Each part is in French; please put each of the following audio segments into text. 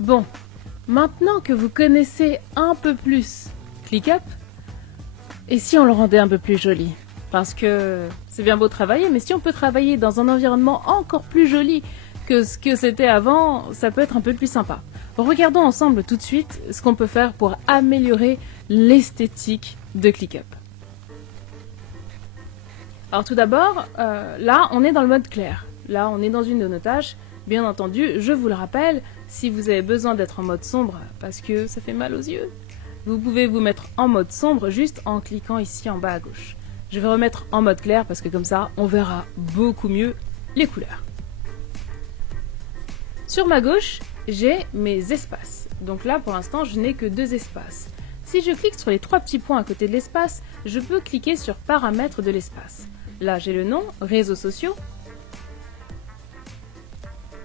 Bon, maintenant que vous connaissez un peu plus ClickUp, et si on le rendait un peu plus joli? Parce que c'est bien beau travailler, mais si on peut travailler dans un environnement encore plus joli que ce que c'était avant, ça peut être un peu plus sympa. Regardons ensemble tout de suite ce qu'on peut faire pour améliorer l'esthétique de ClickUp. Alors tout d'abord, là on est dans le mode clair. Là on est dans une de nos tâches. Bien entendu, je vous le rappelle, si vous avez besoin d'être en mode sombre, parce que ça fait mal aux yeux, vous pouvez vous mettre en mode sombre juste en cliquant ici en bas à gauche. Je vais remettre en mode clair parce que comme ça, on verra beaucoup mieux les couleurs. Sur ma gauche, j'ai mes espaces. Donc là, pour l'instant, je n'ai que 2 espaces. Si je clique sur les 3 petits points à côté de l'espace, je peux cliquer sur paramètres de l'espace. Là, j'ai le nom, réseaux sociaux.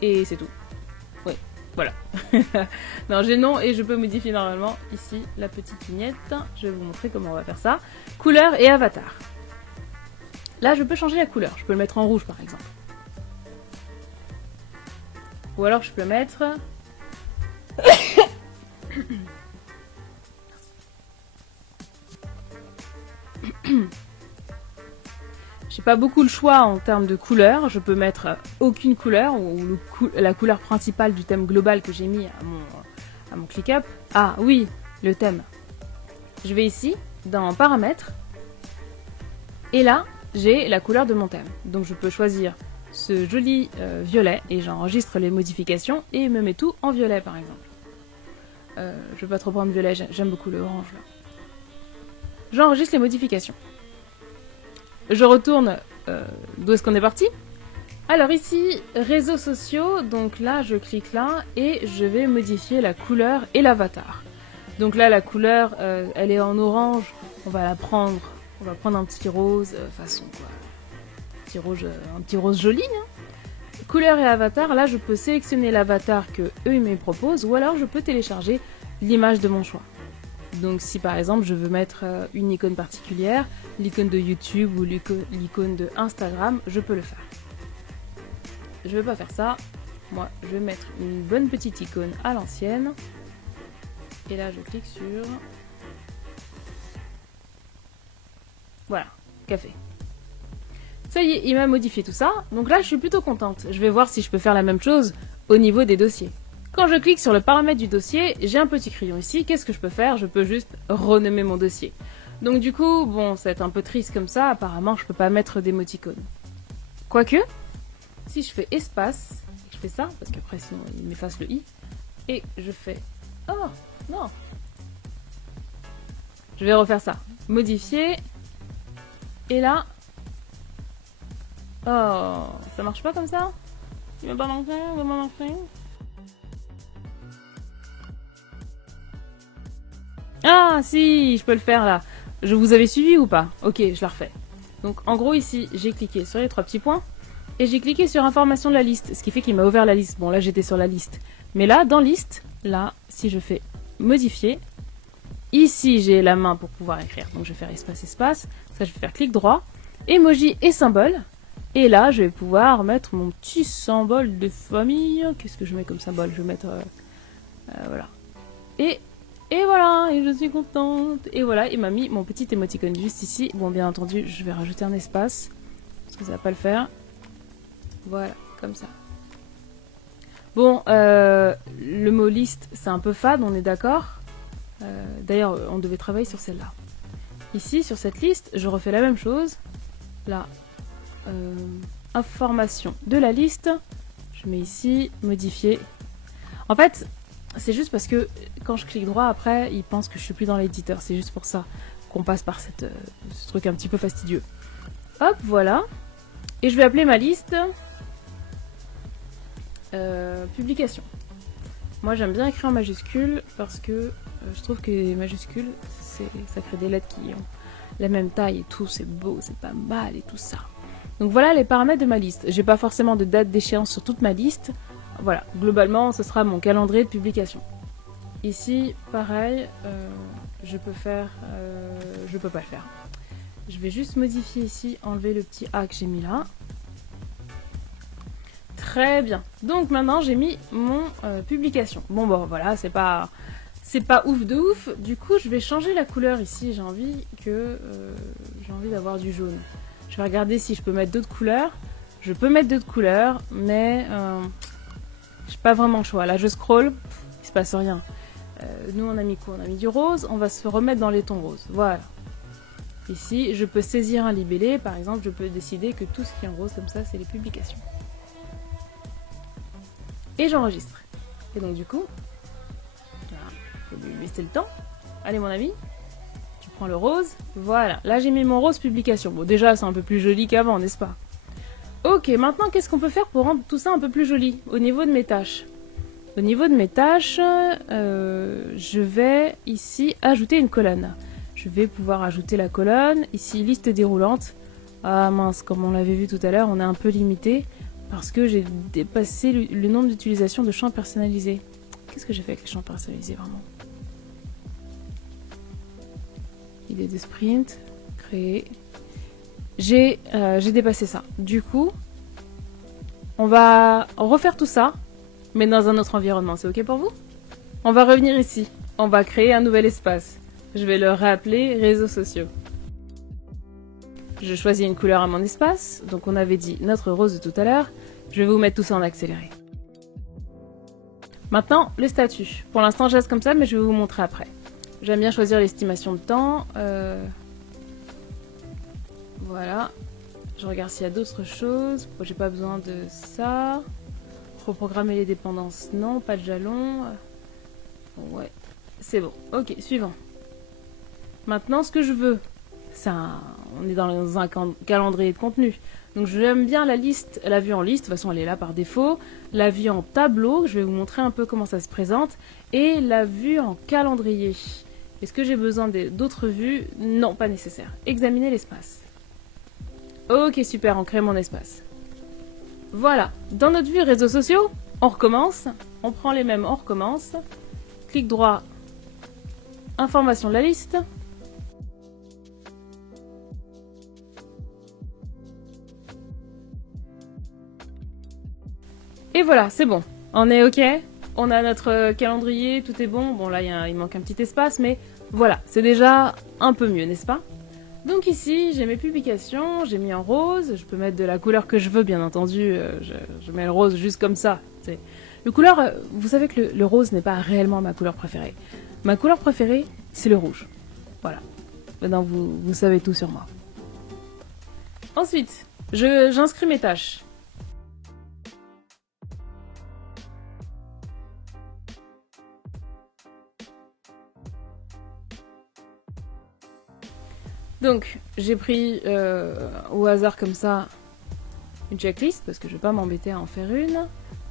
Et c'est tout. Oui, voilà. Non, j'ai le nom et je peux modifier normalement ici la petite vignette. Je vais vous montrer comment on va faire ça. Couleur et avatar. Là, je peux changer la couleur. Je peux le mettre en rouge, par exemple. Ou alors, je peux le mettre... J'ai pas beaucoup le choix en termes de couleur. Je peux mettre aucune couleur ou la couleur principale du thème global que j'ai mis à mon ClickUp. Ah oui, le thème. Je vais ici, dans paramètres. Et là, j'ai la couleur de mon thème. Donc je peux choisir ce joli violet et j'enregistre les modifications et me mets tout en violet par exemple. Je vais pas trop prendre violet, j'aime beaucoup le orange là. J'enregistre les modifications. Je retourne d'où est-ce qu'on est parti. Alors ici, réseaux sociaux, donc là je clique là et je vais modifier la couleur et l'avatar. Donc là la couleur, elle est en orange, on va prendre un petit rose, façon quoi, un petit rose joli. Hein. Couleur et avatar, là je peux sélectionner l'avatar que eux ils me proposent ou alors je peux télécharger l'image de mon choix. Donc si par exemple je veux mettre une icône particulière, l'icône de YouTube ou l'icône de Instagram, je peux le faire. Je vais pas faire ça, moi je vais mettre une bonne petite icône à l'ancienne. Et là je clique sur... Voilà, café. Ça y est, il m'a modifié tout ça, donc là je suis plutôt contente. Je vais voir si je peux faire la même chose au niveau des dossiers. Quand je clique sur le paramètre du dossier, j'ai un petit crayon ici, qu'est-ce que je peux faire? Je peux juste renommer mon dossier. Donc du coup, bon, ça va être un peu triste comme ça, apparemment je peux pas mettre d'émoticônes. Quoique, si je fais espace, je fais ça, parce qu'après sinon il m'efface le i, et je fais... Oh, non. Je vais refaire ça. Modifier, et là... Oh, ça marche pas comme ça? Il va pas marcher, il va pas marcher. Ah si, je peux le faire là. Je vous avais suivi ou pas? Ok, je la refais. Donc en gros ici, j'ai cliqué sur les 3 petits points et j'ai cliqué sur information de la liste, ce qui fait qu'il m'a ouvert la liste. Bon là j'étais sur la liste. Mais là, dans liste, là, si je fais modifier, ici j'ai la main pour pouvoir écrire. Donc je vais faire espace, espace. Ça je vais faire clic droit, emoji et symbole. Et là je vais pouvoir mettre mon petit symbole de famille. Qu'est-ce que je mets comme symbole? Je vais mettre... voilà. Et voilà, et je suis contente. Et voilà, il m'a mis mon petit émoticône juste ici. Bon, bien entendu, je vais rajouter un espace, parce que ça va pas le faire. Voilà, comme ça. Bon, le mot liste, c'est un peu fade, on est d'accord. D'ailleurs, on devait travailler sur celle-là. Ici, sur cette liste, je refais la même chose. Là, information de la liste. Je mets ici, modifier. En fait... C'est juste parce que quand je clique droit après, il pense que je suis plus dans l'éditeur. C'est juste pour ça qu'on passe par ce truc un petit peu fastidieux. Hop, voilà. Et je vais appeler ma liste publication. Moi j'aime bien écrire en majuscule parce que je trouve que les majuscules, ça crée des lettres qui ont la même taille et tout. C'est beau, c'est pas mal et tout ça. Donc voilà les paramètres de ma liste. J'ai pas forcément de date d'échéance sur toute ma liste. Voilà, globalement, ce sera mon calendrier de publication. Ici, pareil, je peux faire... je peux pas le faire. Je vais juste modifier ici, enlever le petit A que j'ai mis là. Très bien. Donc maintenant j'ai mis mon publication. Bon voilà, c'est pas ouf de ouf. Du coup je vais changer la couleur ici. J'ai envie d'avoir du jaune. Je vais regarder si je peux mettre d'autres couleurs. Je peux mettre d'autres couleurs, mais j'ai pas vraiment le choix. Là je scroll, il se passe rien. Nous on a mis quoi? On a mis du rose. On va se remettre dans les tons roses. Voilà. Ici, je peux saisir un libellé, par exemple, je peux décider que tout ce qui est en rose comme ça, c'est les publications. Et j'enregistre. Et donc du coup, il faut lui laisser le temps. Allez mon ami, tu prends le rose. Voilà, là j'ai mis mon rose publication. Bon déjà, c'est un peu plus joli qu'avant, n'est-ce pas? Ok, maintenant qu'est-ce qu'on peut faire pour rendre tout ça un peu plus joli au niveau de mes tâches? Au niveau de mes tâches, je vais ici ajouter une colonne. Je vais pouvoir ajouter la colonne. Ici, liste déroulante. Ah mince, comme on l'avait vu tout à l'heure, on est un peu limité parce que j'ai dépassé le nombre d'utilisations de champs personnalisés. Qu'est-ce que j'ai fait avec les champs personnalisés, vraiment? Idée de sprint, créer. J'ai dépassé ça. Du coup, on va refaire tout ça, mais dans un autre environnement. C'est ok pour vous? On va revenir ici. On va créer un nouvel espace. Je vais le réappeler réseaux sociaux. Je choisis une couleur à mon espace. Donc on avait dit notre rose de tout à l'heure. Je vais vous mettre tout ça en accéléré. Maintenant, le statut. Pour l'instant, je reste comme ça, mais je vais vous montrer après. J'aime bien choisir l'estimation de temps. Voilà. Je regarde s'il y a d'autres choses. J'ai pas besoin de ça. Reprogrammer les dépendances, non. Pas de jalon. Ouais, c'est bon. Ok, suivant. Maintenant, ce que je veux, on est dans un calendrier de contenu. Donc j'aime bien la liste, la vue en liste, de toute façon elle est là par défaut. La vue en tableau, je vais vous montrer un peu comment ça se présente. Et la vue en calendrier. Est-ce que j'ai besoin d'autres vues? Non, pas nécessaire. Examiner l'espace. Ok, super, on crée mon espace. Voilà, dans notre vue réseaux sociaux, on recommence. On prend les mêmes, on recommence. Clic droit, information de la liste. Et voilà, c'est bon. On est ok. On a notre calendrier, tout est bon. Bon là, il manque un petit espace, mais voilà, c'est déjà un peu mieux, n'est-ce pas? Donc ici, j'ai mes publications, j'ai mis en rose. Je peux mettre de la couleur que je veux, bien entendu. Je mets le rose juste comme ça. Le couleur, vous savez que le rose n'est pas réellement ma couleur préférée. Ma couleur préférée, c'est le rouge. Voilà. Maintenant, vous savez tout sur moi. Ensuite, j'inscris mes tâches. Donc, j'ai pris au hasard comme ça une checklist, parce que je ne vais pas m'embêter à en faire une.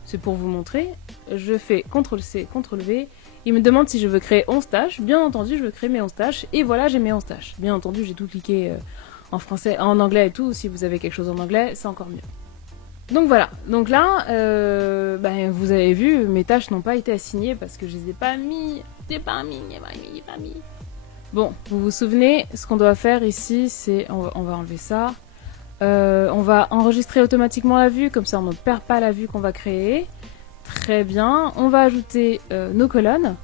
C'est pour vous montrer. Je fais CTRL-C, CTRL-V. Il me demande si je veux créer 11 tâches. Bien entendu, je veux créer mes 11 tâches. Et voilà, j'ai mes 11 tâches. Bien entendu, j'ai tout cliqué en français, en anglais et tout. Si vous avez quelque chose en anglais, c'est encore mieux. Donc voilà. Donc là, vous avez vu, mes tâches n'ont pas été assignées parce que je les ai pas mis. J'ai pas mis. Bon, vous vous souvenez, ce qu'on doit faire ici, c'est... On va enlever ça. On va enregistrer automatiquement la vue, comme ça on ne perd pas la vue qu'on va créer. Très bien. On va ajouter nos colonnes.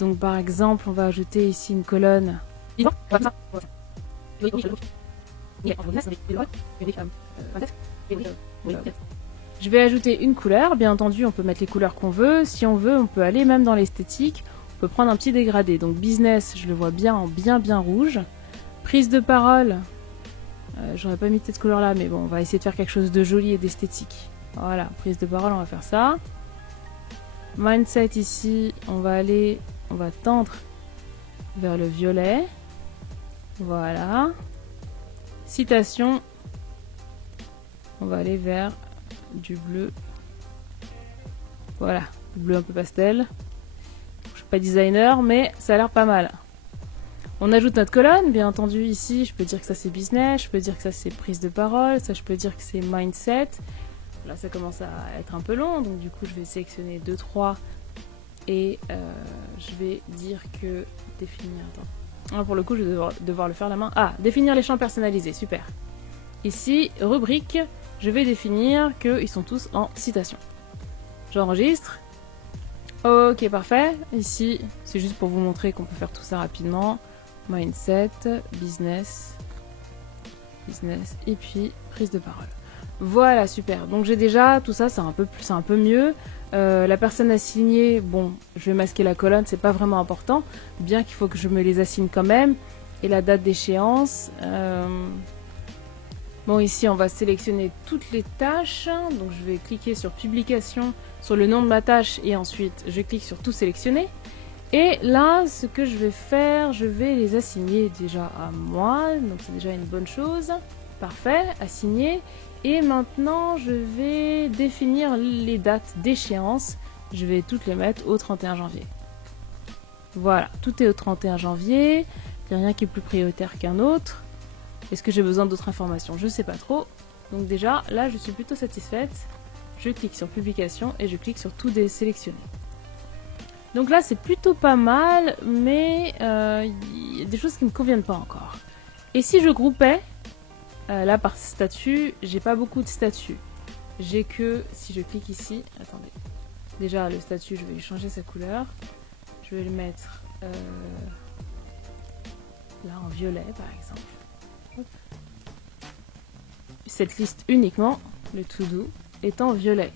Donc par exemple, on va ajouter ici une colonne. Je vais ajouter une couleur. Bien entendu, on peut mettre les couleurs qu'on veut. Si on veut, on peut aller même dans l'esthétique. On peut prendre un petit dégradé. Donc business, je le vois bien en bien rouge. Prise de parole. J'aurais pas mis cette couleur là, mais bon, on va essayer de faire quelque chose de joli et d'esthétique. Voilà, prise de parole, on va faire ça. Mindset ici, on va tendre vers le violet. Voilà. Citation, on va aller vers du bleu. Voilà, du bleu un peu pastel. Je suis pas designer, mais ça a l'air pas mal. On ajoute notre colonne, bien entendu ici, je peux dire que ça c'est business, je peux dire que ça c'est prise de parole, ça je peux dire que c'est mindset. Là ça commence à être un peu long, donc du coup je vais sélectionner 2, 3 et je vais dire que définir, attends. Pour le coup je vais devoir le faire la main. Ah, définir les champs personnalisés, super. Ici, rubrique, je vais définir qu'ils sont tous en citation. J'enregistre. Ok, parfait. Ici, c'est juste pour vous montrer qu'on peut faire tout ça rapidement. Mindset, business, et puis prise de parole. Voilà, super. Donc j'ai déjà tout ça, c'est un peu mieux. La personne assignée, bon, je vais masquer la colonne, c'est pas vraiment important, bien qu'il faut que je me les assigne quand même. Et la date d'échéance. Bon, ici, on va sélectionner toutes les tâches. Donc je vais cliquer sur publication, sur le nom de ma tâche, et ensuite je clique sur tout sélectionner. Et là, ce que je vais faire, je vais les assigner déjà à moi, donc c'est déjà une bonne chose. Parfait, assigné. Et maintenant, je vais définir les dates d'échéance. Je vais toutes les mettre au 31 janvier. Voilà, tout est au 31 janvier. Il n'y a rien qui est plus prioritaire qu'un autre. Est-ce que j'ai besoin d'autres informations? Je ne sais pas trop. Donc déjà, là, je suis plutôt satisfaite. Je clique sur publication et je clique sur tout désélectionner. Donc là, c'est plutôt pas mal, mais il y a des choses qui ne me conviennent pas encore. Et si je groupais, là par statut, j'ai pas beaucoup de statuts. J'ai que, si je clique ici, attendez, déjà le statut, je vais lui changer sa couleur. Je vais le mettre là en violet par exemple. Hop. Cette liste uniquement, le to-do, est en violet.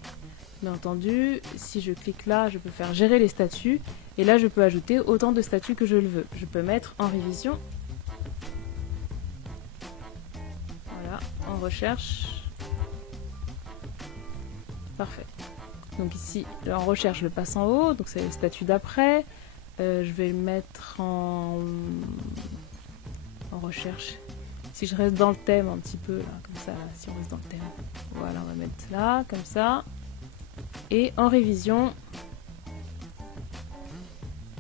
Bien entendu, si je clique là, je peux faire gérer les statuts. Et là, je peux ajouter autant de statuts que je le veux. Je peux mettre en révision. Voilà, en recherche. Parfait. Donc ici, en recherche, je le passe en haut. Donc c'est le statut d'après. Je vais le mettre en recherche. Si je reste dans le thème un petit peu, là, comme ça, là, si on reste dans le thème. Voilà, on va mettre là, comme ça. Et en révision,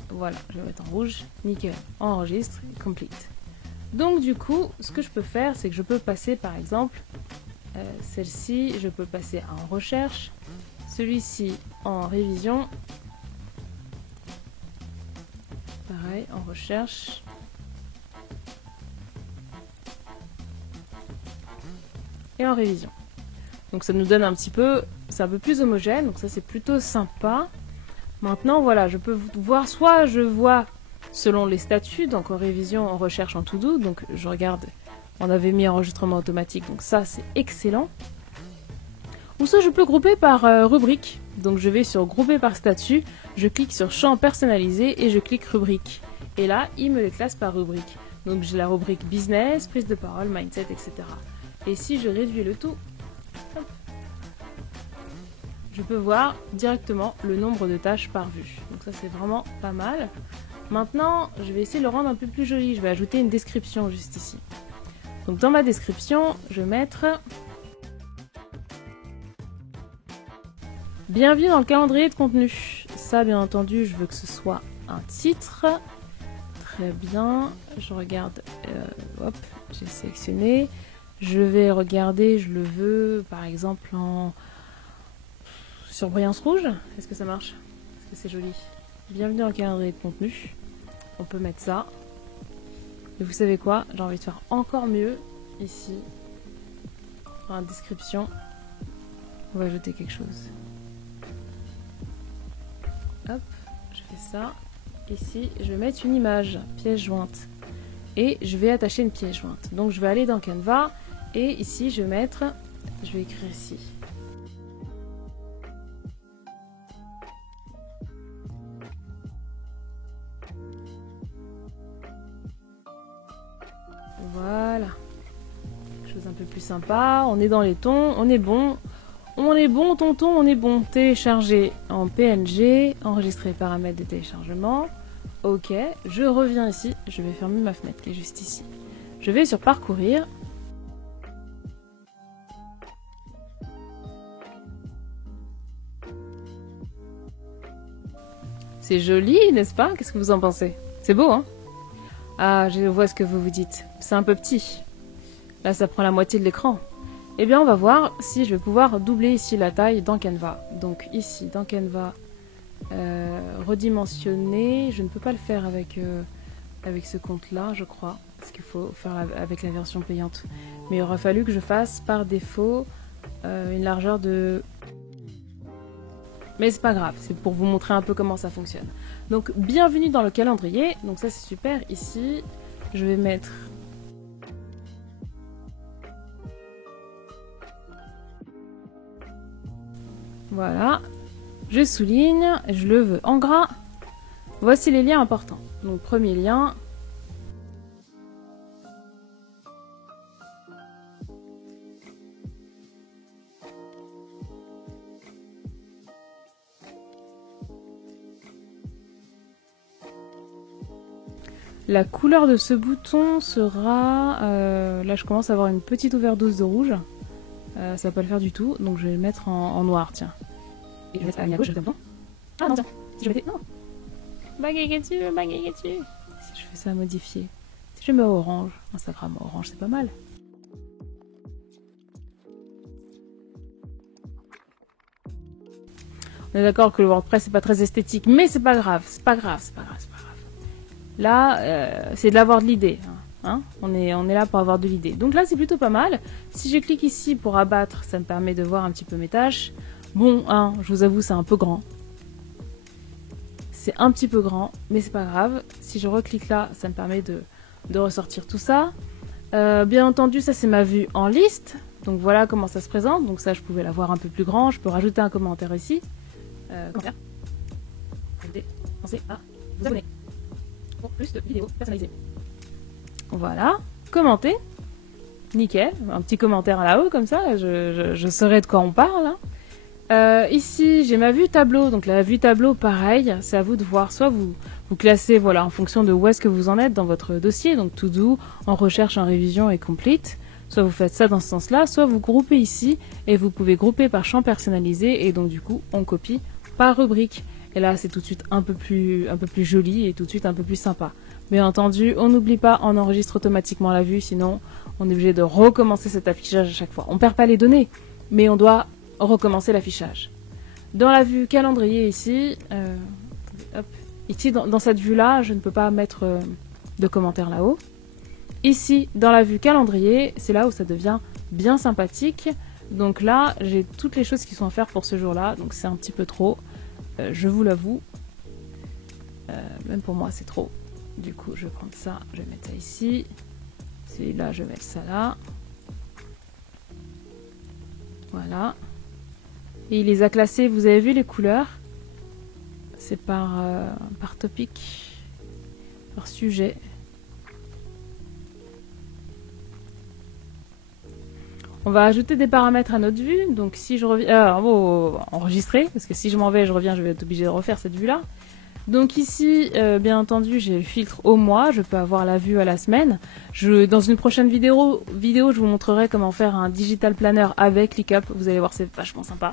voilà, je vais mettre en rouge, nickel, enregistre, complete. Donc du coup, ce que je peux faire, c'est que je peux passer par exemple, celle-ci, je peux passer en recherche, celui-ci en révision, pareil, en recherche, et en révision. Donc ça nous donne un petit peu, c'est un peu plus homogène, donc ça c'est plutôt sympa. Maintenant voilà, je peux voir, soit je vois selon les statuts, donc en révision, en recherche, en to-do, donc je regarde, on avait mis enregistrement automatique, donc ça c'est excellent. Ou soit je peux grouper par rubrique, donc je vais sur grouper par statut, je clique sur champ personnalisé et je clique rubrique. Et là, il me les classe par rubrique. Donc j'ai la rubrique business, prise de parole, mindset, etc. Et si je réduis le tout, je peux voir directement le nombre de tâches par vue. Donc ça c'est vraiment pas mal. Maintenant, je vais essayer de le rendre un peu plus joli. Je vais ajouter une description juste ici. Donc dans ma description, je vais mettre bienvenue dans le calendrier de contenu. Ça, bien entendu, je veux que ce soit un titre. Très bien. Je regarde. Hop, j'ai sélectionné. Je vais regarder, je le veux, par exemple, en surbrillance rouge. Est-ce que ça marche? Est-ce que c'est joli? Bienvenue dans le calendrier de contenu. On peut mettre ça. Et vous savez quoi? J'ai envie de faire encore mieux ici. Dans la description, on va ajouter quelque chose. Hop, je fais ça. Ici, je vais mettre une image, pièce jointe. Et je vais attacher une pièce jointe. Donc je vais aller dans Canva. Et ici, je vais écrire ici. Voilà. Quelque chose un peu plus sympa. On est dans les tons. On est bon. On est bon, tonton, on est bon. Télécharger en PNG. Enregistrer paramètres de téléchargement. Ok. Je reviens ici. Je vais fermer ma fenêtre qui est juste ici. Je vais sur parcourir. C'est joli, n'est-ce pas? Qu'est-ce que vous en pensez? C'est beau, hein? Ah, je vois ce que vous vous dites. C'est un peu petit. Là, ça prend la moitié de l'écran. Eh bien, on va voir si je vais pouvoir doubler ici la taille dans Canva. Donc ici, dans Canva, redimensionner. Je ne peux pas le faire avec ce compte-là, je crois. Parce qu'il faut faire avec la version payante. Mais il aura fallu que je fasse par défaut une largeur de... Mais c'est pas grave, c'est pour vous montrer un peu comment ça fonctionne. Donc bienvenue dans le calendrier, donc ça c'est super. Ici, je vais mettre... Voilà, je souligne, je le veux en gras. Voici les liens importants. Donc premier lien... La couleur de ce bouton sera... là, je commence à avoir une petite overdose de rouge. Ça va pas le faire du tout, donc je vais le mettre en noir, tiens. Et je vais mettre à gauche, comme ça. Ah non, tiens, si je mettais... Non. Bagagatu. Si je fais ça, modifier. Si je mets orange, Instagram orange, c'est pas mal. On est d'accord que le WordPress, c'est pas très esthétique, mais c'est pas grave, c'est pas grave. Là, c'est d'avoir de l'idée. Hein, on est là pour avoir de l'idée. Donc là, c'est plutôt pas mal. Si je clique ici pour abattre, ça me permet de voir un petit peu mes tâches. Bon, hein, je vous avoue, c'est un peu grand. C'est un petit peu grand, mais c'est pas grave. Si je reclique là, ça me permet de ressortir tout ça. Bien entendu, ça c'est ma vue en liste. Donc voilà comment ça se présente. Donc ça, je pouvais la voir un peu plus grand. Je peux rajouter un commentaire ici. Commentaire. Pensez à vous abonner pour plus de vidéos personnalisées. Voilà, commenter. Nickel, un petit commentaire là-haut comme ça, je saurai de quoi on parle. Ici, j'ai ma vue tableau. Donc la vue tableau, pareil, c'est à vous de voir. Soit vous classez voilà, en fonction de où est-ce que vous en êtes dans votre dossier, donc to do, en recherche, en révision et complete. Soit vous faites ça dans ce sens-là, soit vous groupez ici et vous pouvez grouper par champ personnalisé et donc du coup, on copie par rubrique. Et là, c'est tout de suite un peu plus joli et tout de suite un peu plus sympa. Bien entendu, on n'oublie pas, on enregistre automatiquement la vue, sinon on est obligé de recommencer cet affichage à chaque fois. On perd pas les données, mais on doit recommencer l'affichage. Dans la vue calendrier ici, ici dans cette vue-là, je ne peux pas mettre de commentaires là-haut. Ici, dans la vue calendrier, c'est là où ça devient bien sympathique. Donc là, j'ai toutes les choses qui sont à faire pour ce jour-là, donc c'est un petit peu trop. Je vous l'avoue, même pour moi c'est trop. Du coup je vais prendre ça, je vais mettre ça ici. Celui-là je vais mettre ça là. Voilà. Et il les a classés, vous avez vu les couleurs. C'est par topic, par sujet. On va ajouter des paramètres à notre vue. Donc si je reviens... enregistrer, parce que si je m'en vais, je reviens, je vais être obligé de refaire cette vue-là. Donc ici, bien entendu, j'ai le filtre au mois. Je peux avoir la vue à la semaine. Dans une prochaine vidéo, je vous montrerai comment faire un digital planner avec ClickUp. Vous allez voir, c'est vachement sympa.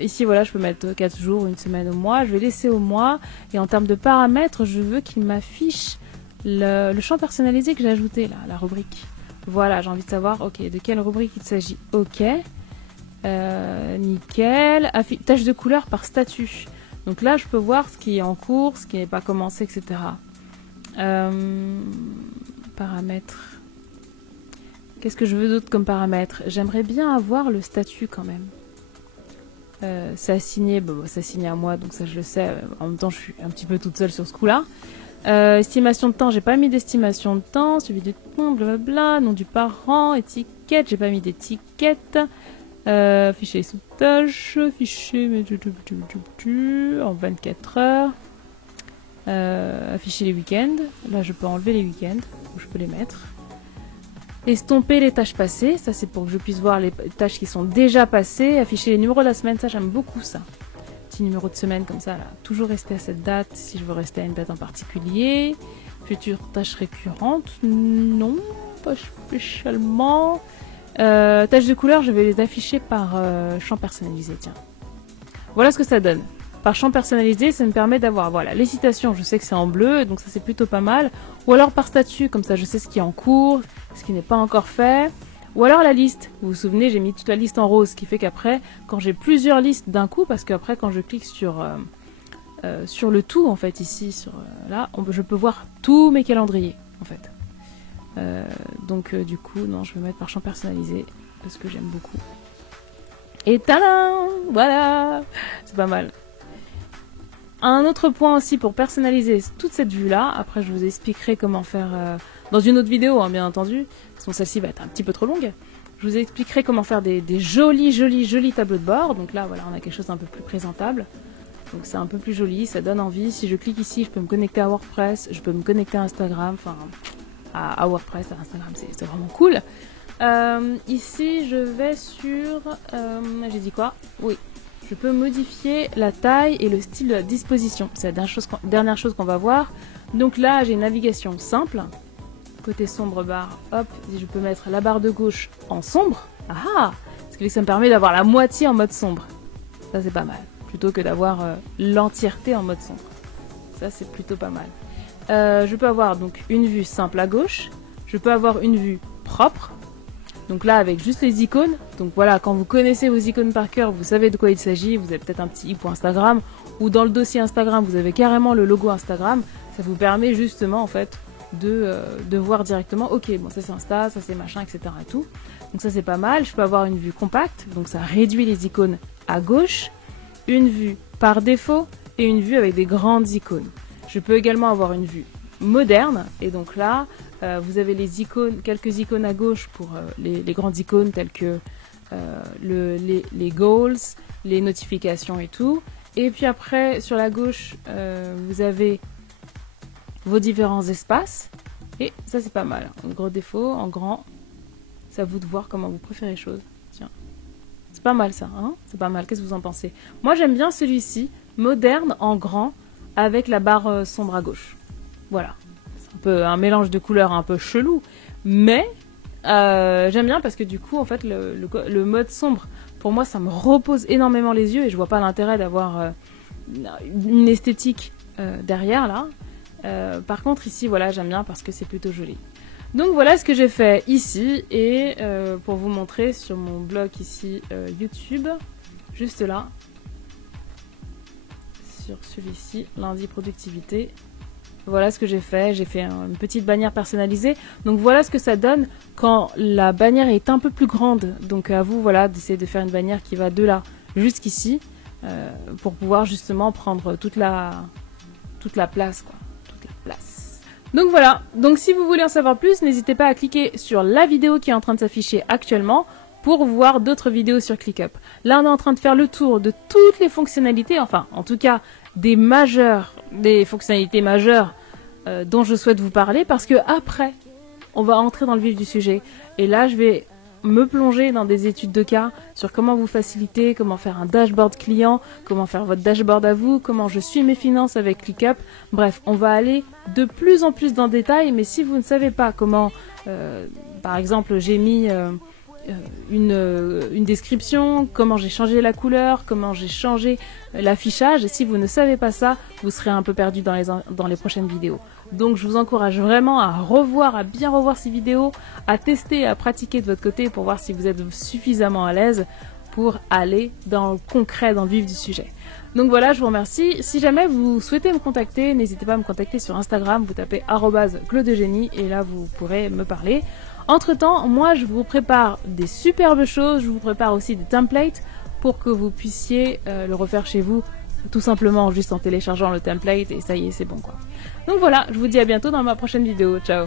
Ici, voilà, je peux mettre 4 jours, une semaine au mois. Je vais laisser au mois. Et en termes de paramètres, je veux qu'il m'affiche le champ personnalisé que j'ai ajouté, là, la rubrique. Voilà, j'ai envie de savoir, ok, de quelle rubrique il s'agit. Ok, nickel. Tâche de couleur par statut. Donc là, je peux voir ce qui est en cours, ce qui n'est pas commencé, etc. Paramètres. Qu'est-ce que je veux d'autre comme paramètre? J'aimerais bien avoir le statut quand même. C'est assigné, c'est assigné à moi, donc ça je le sais. En même temps, je suis un petit peu toute seule sur ce coup-là. Estimation de temps, j'ai pas mis d'estimation de temps, suivi du temps, blablabla, nom du parent, étiquette, j'ai pas mis d'étiquette, fichier sous tâche, fichier en 24 heures, afficher les week-ends, là je peux enlever les week-ends, ou je peux les mettre, estomper les tâches passées, ça c'est pour que je puisse voir les tâches qui sont déjà passées, afficher les numéros de la semaine, ça j'aime beaucoup ça. Numéro de semaine comme ça, là. Toujours rester à cette date si je veux rester à une date en particulier. Future tâche récurrente, non, pas spécialement. Tâches de couleur, je vais les afficher par champ personnalisé, tiens. Voilà ce que ça donne. Par champ personnalisé, ça me permet d'avoir, voilà, les citations, je sais que c'est en bleu, donc ça c'est plutôt pas mal. Ou alors par statut, comme ça je sais ce qui est en cours, ce qui n'est pas encore fait. Ou alors la liste, vous vous souvenez, j'ai mis toute la liste en rose, ce qui fait qu'après, quand j'ai plusieurs listes d'un coup, parce qu'après quand je clique sur le tout, en fait, ici, là, je peux voir tous mes calendriers, en fait. Donc du coup, non, je vais mettre par champ personnalisé, parce que j'aime beaucoup. Et tadam! Voilà! C'est pas mal. Un autre point aussi pour personnaliser toute cette vue-là, après je vous expliquerai comment faire dans une autre vidéo, hein, bien entendu, sinon celle-ci va être un petit peu trop longue. Je vous expliquerai comment faire des jolis tableaux de bord. Donc là, voilà, on a quelque chose d'un peu plus présentable. Donc c'est un peu plus joli, ça donne envie. Si je clique ici, je peux me connecter à WordPress, je peux me connecter à Instagram, enfin à WordPress, à Instagram, c'est vraiment cool. Ici, je vais sur... j'ai dit quoi? Oui. Je peux modifier la taille et le style de la disposition. C'est la dernière chose qu'on va voir. Donc là, j'ai une navigation simple. Côté sombre barre, hop, je peux mettre la barre de gauche en sombre. Ah! Parce que ça me permet d'avoir la moitié en mode sombre. Ça, c'est pas mal. Plutôt que d'avoir l'entièreté en mode sombre. Ça, c'est plutôt pas mal. Je peux avoir donc une vue simple à gauche. Je peux avoir une vue propre. Donc là, avec juste les icônes. Donc voilà, quand vous connaissez vos icônes par cœur, vous savez de quoi il s'agit. Vous avez peut-être un petit i pour Instagram. Ou dans le dossier Instagram, vous avez carrément le logo Instagram. Ça vous permet justement, en fait, de voir directement, ok, bon, ça c'est Insta, ça c'est machin, etc. et tout. Donc ça c'est pas mal. Je peux avoir une vue compacte. Donc ça réduit les icônes à gauche. Une vue par défaut et une vue avec des grandes icônes. Je peux également avoir une vue moderne. Et donc là, vous avez les icônes, quelques icônes à gauche pour les grandes icônes telles que les goals, les notifications et tout. Et puis après, sur la gauche, vous avez vos différents espaces. Et ça, c'est pas mal. En gros défaut, en grand, c'est à vous de voir comment vous préférez les choses. Tiens. C'est pas mal ça, hein? C'est pas mal. Qu'est-ce que vous en pensez? Moi, j'aime bien celui-ci, moderne, en grand, avec la barre sombre à gauche. Voilà. C'est un peu un mélange de couleurs un peu chelou. Mais j'aime bien parce que du coup, en fait, le mode sombre, pour moi, ça me repose énormément les yeux et je vois pas l'intérêt d'avoir une esthétique derrière, là. Par contre, ici, voilà, j'aime bien parce que c'est plutôt joli. Donc voilà ce que j'ai fait ici et pour vous montrer sur mon blog ici YouTube, juste là, sur celui-ci, lundi productivité. Voilà ce que j'ai fait une petite bannière personnalisée. Donc voilà ce que ça donne quand la bannière est un peu plus grande. Donc à vous, voilà, d'essayer de faire une bannière qui va de là jusqu'ici pour pouvoir justement prendre toute la place, quoi. Toute la place. Donc voilà, donc si vous voulez en savoir plus, n'hésitez pas à cliquer sur la vidéo qui est en train de s'afficher actuellement pour voir d'autres vidéos sur ClickUp. Là, on est en train de faire le tour de toutes les fonctionnalités, enfin, en tout cas, des fonctionnalités majeures dont je souhaite vous parler, parce que après, on va entrer dans le vif du sujet. Et là, je vais me plonger dans des études de cas sur comment vous faciliter, comment faire un dashboard client, comment faire votre dashboard à vous, comment je suis mes finances avec ClickUp. Bref, on va aller de plus en plus dans le détail, mais si vous ne savez pas comment, par exemple, j'ai mis une description, comment j'ai changé la couleur, comment j'ai changé l'affichage, et si vous ne savez pas ça, vous serez un peu perdu dans les prochaines vidéos. Donc je vous encourage vraiment à bien revoir ces vidéos, à tester, à pratiquer de votre côté pour voir si vous êtes suffisamment à l'aise pour aller dans le concret, dans le vif du sujet. Donc voilà, je vous remercie. Si jamais vous souhaitez me contacter, n'hésitez pas à me contacter sur Instagram, vous tapez @claudegenie et là vous pourrez me parler. Entre temps, moi je vous prépare des superbes choses, je vous prépare aussi des templates pour que vous puissiez le refaire chez vous, tout simplement juste en téléchargeant le template et ça y est, c'est bon quoi. Donc voilà, je vous dis à bientôt dans ma prochaine vidéo. Ciao!